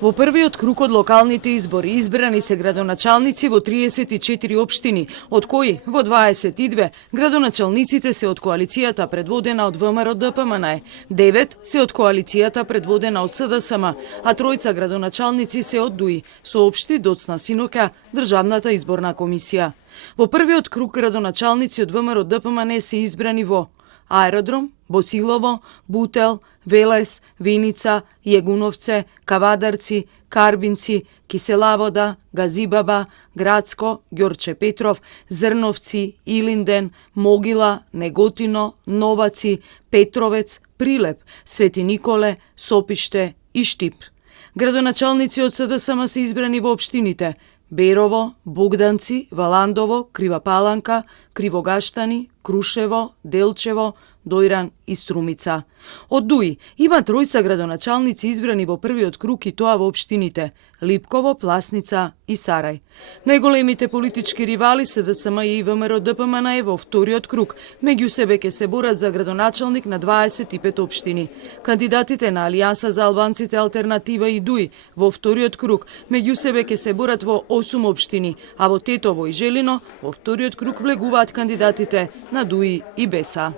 Во првиот круг од локалните избори избрани се градоначалници во 34 општини, од кои во 22 градоначалниците се од коалицијата предводена од ВМРО ДПМН, 9 се од коалицијата предводена од СДСМ, а тројца градоначалници се од ДУИ, соопшти доцна синоќа Државната изборна комисија. Во првиот круг градоначалници од ВМРО ДПМН се избрани во Аеродром, Босилово, Бутел, Велес, Виница, Јегуновце, Кавадарци, Карбинци, Киселавода, Газибаба, Градско, Ѓорче Петров, Зрновци, Илинден, Могила, Неготино, Новаци, Петровец, Прилеп, Свети Николе, Сопиште и Штип. Градоначалници од СДСМ се избрани во општините Берово, Богданци, Валандово, Крива Паланка, Кривогаштани, Крушево, Делчево, Дојран и Струмица. Од ДУИ има тројца градоначалници избрани во првиот круг и тоа во општините Липково, Пласница и Сарај. Најголемите политички ривали СДСМ и ВМРО ДПМН во вториот круг, меѓу себе ќе се борат за градоначалник на 25 општини. Кандидатите на Алијанса за албанците Алтернатива и ДУИ во вториот круг меѓу себе ќе се борат во 8 општини, а во Тетово и Желино во вториот круг влегуваат кандидатите на ДУИ и БЕСА.